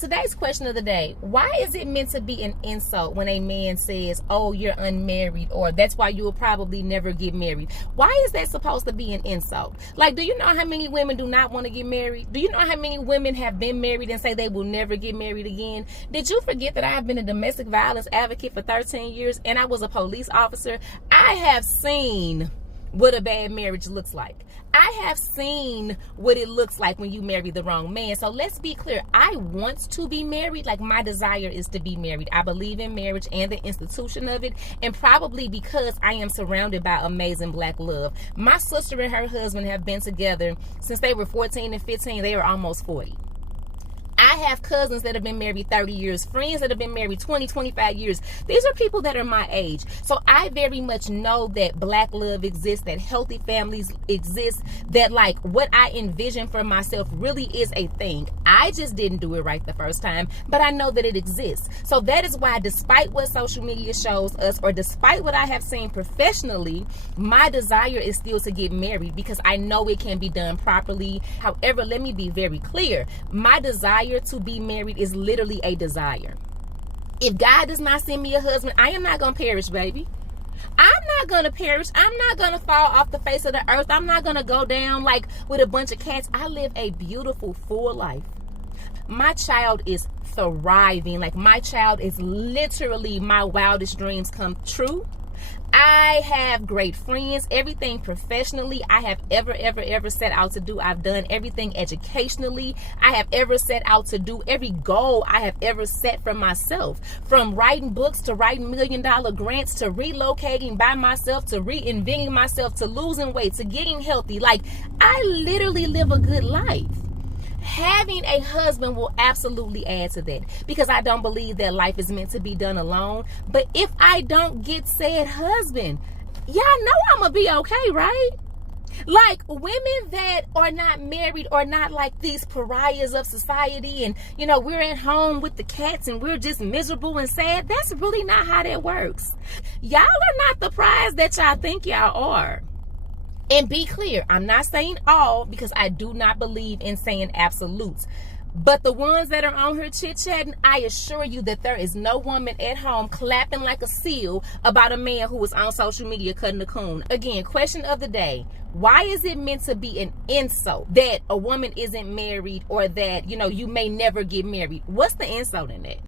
Today's question of the day: why is it meant to be an insult when a man says, oh, you're unmarried, or that's why you will probably never get married? Why is that supposed to be an insult? Like, do you know how many women do not want to get married? Do you know how many women have been married and say they will never get married again? Did you forget that I have been a domestic violence advocate for 13 years and I was a police officer? I have seen what a bad marriage looks like. I have seen what it looks like when you marry the wrong man. So let's be clear. I want to be married. Like, my desire is to be married. I believe in marriage and the institution of it. And probably because I am surrounded by amazing black love. My sister and her husband have been together since they were 14 and 15. They are almost 40. I have cousins that have been married 30 years, friends that have been married 20, 25 years. These are people that are my age. So I very much know that black love exists, that healthy families exist, that like what I envision for myself really is a thing. I just didn't do it right the first time, but I know that it exists. So that is why, despite what social media shows us, or despite what I have seen professionally, my desire is still to get married because I know it can be done properly. However, let me be very clear. My desire to be married is literally a desire. If God does not send me a husband, I am not going to perish, baby. I'm not going to perish. I'm not going to fall off the face of the earth. I'm not going to go down like with a bunch of cats. I live a beautiful, full life. My child is thriving. Like, my child is literally my wildest dreams come true. I have great friends. Everything professionally I have ever set out to do, I've done. Everything educationally I have ever set out to do. Every goal I have ever set for myself, from writing books to writing $1 million grants to relocating by myself to reinventing myself to losing weight to getting healthy. Like, I literally live a good life. Having a husband will absolutely add to that, because I don't believe that life is meant to be done alone. But if I don't get said husband, y'all know I'm gonna be okay, right? Like, women that are not married are not like these pariahs of society and, you know, we're at home with the cats and we're just miserable and sad. That's really not how that works. Y'all are not the prize that y'all think y'all are. And be clear, I'm not saying all, because I do not believe in saying absolutes. But the ones that are on here chit-chatting, I assure you that there is no woman at home clapping like a seal about a man who was on social media cutting a coon. Again, question of the day: why is it meant to be an insult that a woman isn't married, or that, you know, you may never get married? What's the insult in that?